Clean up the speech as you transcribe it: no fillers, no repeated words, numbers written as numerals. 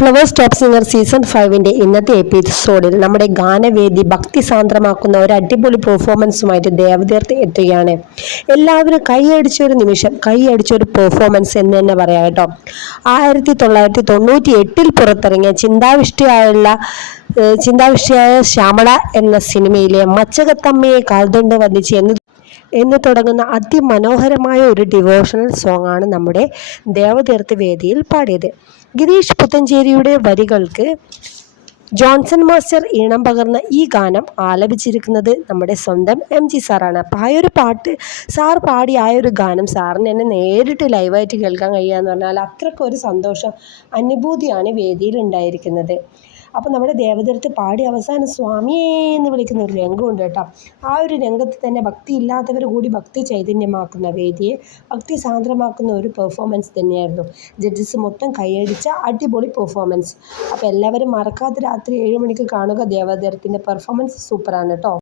Flowers top singer season 5-ന്റെ ഇന്നത്തെ എപ്പിസോഡിൽ നമ്മുടെ ഗാനവേദി ഭക്തി സാന്ദ്രമാക്കുന്ന ഒരു അടിപൊളി പെർഫോമൻസുമായിട്ട് ദേവതീർത്ത് എത്തുകയാണ്. എല്ലാവരും കൈയടിച്ചൊരു നിമിഷം, കൈയടിച്ചൊരു പെർഫോമൻസ് എന്ന് തന്നെ പറയാം കേട്ടോ. 1998 പുറത്തിറങ്ങിയ ചിന്താവിഷ്ടിയായ ശ്യാമള എന്ന സിനിമയിലെ മച്ചകത്തമ്മയെ കാൽതൊണ്ട് വന്ദിച്ച് എന്ന് തുടങ്ങുന്ന അതിമനോഹരമായ ഒരു ഡിവോഷണൽ സോങ് ആണ് നമ്മുടെ ദേവതീർത്ത് വേദിയിൽ പാടിയത്. ഗിരീഷ് പുത്തഞ്ചേരിയുടെ വരികൾക്ക് ജോൺസൺ മാസ്റ്റർ ഈണം പകർന്ന ഈ ഗാനം ആലപിച്ചിരിക്കുന്നത് നമ്മുടെ സ്വന്തം MG സാറാണ്. അപ്പോൾ ആ ഒരു പാട്ട് സാർ പാടി ആ ഒരു ഗാനം സാറിന് എന്നെ നേരിട്ട് ലൈവായിട്ട് കേൾക്കാൻ കഴിയുക എന്ന് പറഞ്ഞാൽ അത്രയ്ക്കൊരു സന്തോഷം അനുഭൂതിയാണ് വേദിയിൽ ഉണ്ടായിരിക്കുന്നത്. അപ്പോൾ നമ്മുടെ ദേവതീർത്ത് പാടി അവസാനം സ്വാമിയേ എന്ന് വിളിക്കുന്ന ഒരു രംഗമുണ്ട് കേട്ടോ. ആ ഒരു രംഗത്ത് തന്നെ ഭക്തി ഇല്ലാത്തവർ കൂടി ഭക്തി ചൈതന്യമാക്കുന്ന, വേദിയെ ഭക്തി സാന്ദ്രമാക്കുന്ന ഒരു പെർഫോമൻസ് തന്നെയായിരുന്നു. ജഡ്ജസ് മൊത്തം കൈയടിച്ച അടിപൊളി പെർഫോമൻസ്. അപ്പോൾ എല്ലാവരും മറക്കാതെ രാത്രി 7 മണിക്ക് കാണുക. ദേവതീർത്തിൻ്റെ പെർഫോമൻസ് സൂപ്പറാണ് കേട്ടോ.